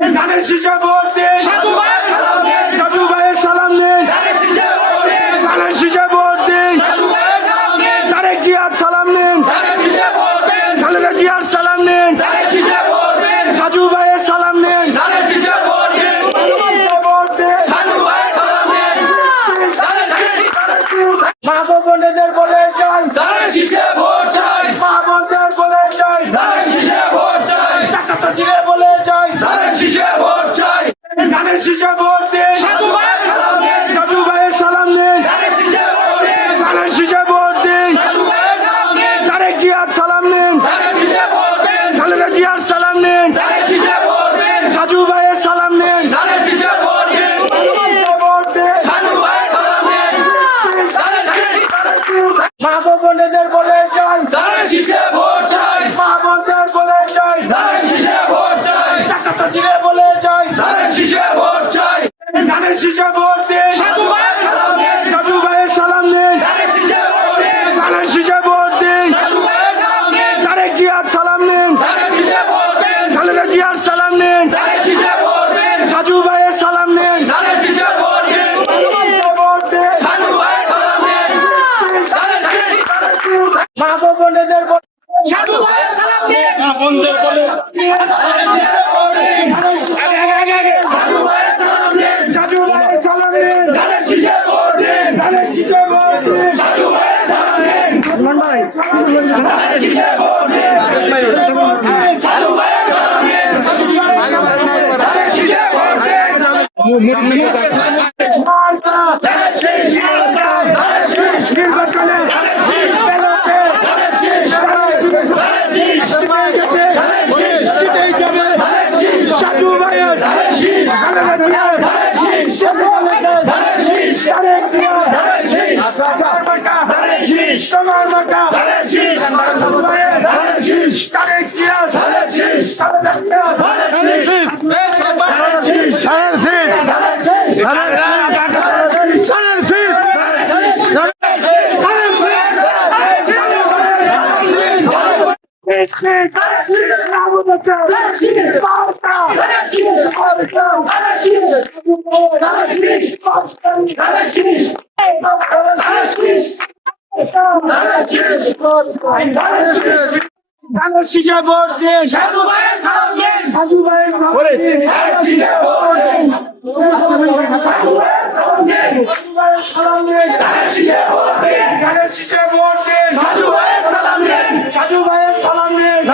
Vote সাধু ভাইয়ের সালাম ভাইয়ের সালাম দিন। তারেক জিয়ার সালাম নিন। খালেদা জিয়ার সালাম নিন। সাধু ভাইয়ের সালাম নিন। ধানের শীষে ভোট দিন। ভোট দিন সাধু ভাইয়ের সালাম দিন। ধানের শীষ- মা বোনেদের বলে যাই ধানের শীষে ভোট চাই। মা বোনদের বলে যাই ধানের শীষে ভোট চাই। টাকা তো দিয়ে বলে যাই ধানের শীষে ভোট চাই। ধানের শীষে ভোট দিন সাধু ভাইয়ের সালাম দিন। সাধু ভাইয়ের সালাম নিন ধানের শীষে ভোট দিন। ধানের শীষে ভোট দিন সাধু ভাইয়ের সালাম দিন। তারেক জিয়ার সালাম নিন ধানের শীষে ভোট দিন। খালেদা জিয়ার সালাম নিন ধানের শীষে ভোট দিন। সাধু ভাইয়ের সালাম নিন ধানের শীষে ভোট দিন। ভোট দিন সাধু ভাইয়ের সালাম দিন। ধানের শীষ- মা বোনেদের বলে যাই ধানের শীষে ভোট চাই। মা বোনদের বলে যাই ধানের শীষে ভোট চাই। টাকা তো দিয়ে বলে যাই ধানের শীষে ভোট চাই। ধানের শীষে ভোট দিন সাধু ভাইয়ের সালাম দিন। সাধু ভাইয়ের সালাম নিন ধানের শীষে ভোট দিন। ধানের শীষে ভোট দিন সাধু ভাইয়ের সালাম দিন। তারেক জিয়ার সালাম নিন ধানের শীষে ভোট দিন। খালেদা জিয়ার সালাম নিন ধানের শীষে ভোট দিন। সাধু ভাইয়ের সালাম নিন ধানের শীষে ভোট দিন। ভোট দিন সাধু ভাইয়ের সালাম দিন। ধানের শীষ- মা বোনেদের বলে সাধু ভাইয়ের সালাম দিন। বোনদের বলে ধানের শীষে ভোট দিন। সাধু ভাইয়ের সালাম দিন। সাধু ভাইয়ের সালাম নিন ধানের শীষে ভোট দিন। ধানের শীষে ভোট দিন সাধু ভাইয়ের সালাম দিন। সাধু ভাইয়ের সালাম দিন। ধানের শীষে ভোট দিন। ধানের শীষ। ধানের শীষ। নির্বাচনে ধানের শীষ। ব্যালটে ধানের শীষ। ধানের শীষ। ধানের শীষ। জিতেই যাবে ধানের শীষ। সাধু ভাইয়ের ধানের শীষ। খালেদা জিয়ার ধানের শীষ। ধানের শীষ। তারেক জিয়ার ধানের শীষ। তোমার মার্কা ধানের শীষ। ধানের শীষে ভোট দিন সাধু ভাইয়ের সালাম দিন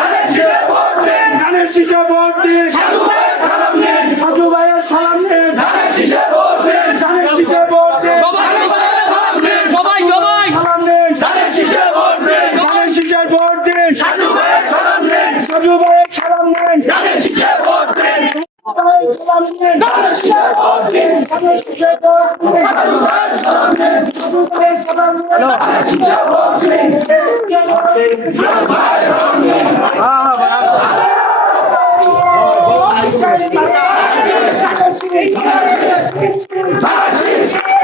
সাধু ভাইয়ের সালাম দিন ধানের শীষে ভোট দিন সবাই সবাই সালাম দিন ধানের শীষে ভোট দিন ধানের শীষে ভোট দিন সাধু ভাইয়ের সালাম দিন সাধু ভাইয়ের সালাম দিন ধানের শীষে ভোট দিন। সালাম দিন ধানের শীষে ভোট দিন। ধানের শীষে ভোট দিন সাধু ভাইয়ের সালাম দিন সাধু ভাইয়ের সালাম দিন ধানের শীষে ভোট দিন। সাধু ভাইয়ের সালাম দিন ধানের শীষ ধানের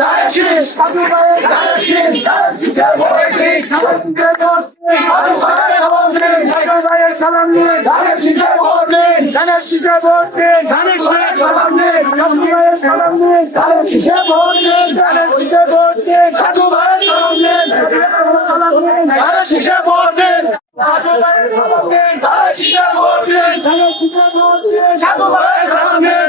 ধানের শীষ সাধু ভাইয়ের সালাম দিন সালাম দিন ধানের শীষে ভোট দিন ধানের শীষে ভোট দিন ধানের শীষে সালাম সাধু ভাইয়ের সালাম দিন ধানের শীষে ভোট দিন ধানের শীষে ভোট দিন সাধু ভাইয়ের সালাম দিন ধানের শীষে ভোট দিন সাধু ভাইয়ের সালাম দিন ধানের শীষে ভোট দিন ধানের শীষে ভোট দিন সাধু ভাইয়ের সালাম দিন